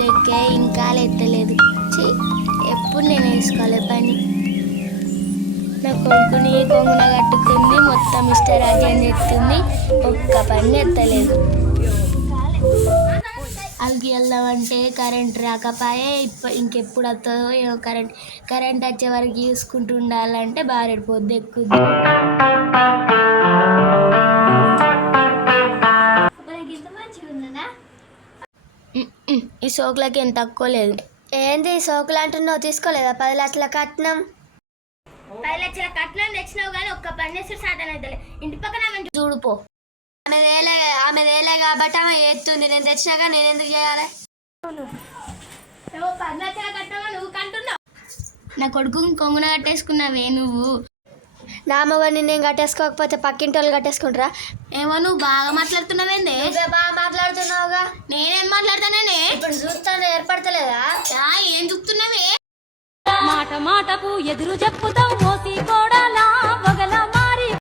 పొద్దెక్కే ఇంకా ఎత్తలేదు. ఎప్పుడు నేను వేసుకోవాలి పని. నా కొడుకుని కొంగున కట్టుకుంది, మొత్తం ఇష్టరాజ్యం చేస్తుంది, ఒక్క పని ఎత్తలేదు. అలికి వెళ్దామంటే కరెంట్ రాకపోయే ఇంకెప్పుడు వస్తుందో ఏమో. కరెంట్ వచ్చే వరకు చూసుకుంటూ ఉండాలంటే బారెడు పొద్దు ఎక్కుద్ది. ఈ సోకులకి ఏం తక్కువ లేదు. ఏంది సోకులు అంటున్నావు? తీసుకోలేదా 10 లక్షల కట్నం? 10 లక్షల కట్నం తెచ్చినావు కానీ ఒక్క పని చేస్తే సాధన అవుతలే. ఇంటి పక్కన చూడుపో. ఆమె వేలే కాబట్టి ఆమె ఏస్తుంది. నేను తెచ్చినాక నేను ఎందుకు చేయాలి? నా కొడుకు కొంగున కట్టేసుకున్నావే నువ్వు. నా మగని నేను కట్టేసుకోకపోతే పక్కింటి వాళ్ళు కట్టేసుకుంటారా? ఏమో నువ్వు బాగా మాట్లాడుతున్నావేందే? బాగా మాట్లాడుతున్నావుగా. నేనేం మాట్లాడతానే? ఇప్పుడు చూస్తాను ఏర్పడతలేదా? ఏం చూస్తున్నావే? మాట మాటకు ఎదురు చెప్పుతావు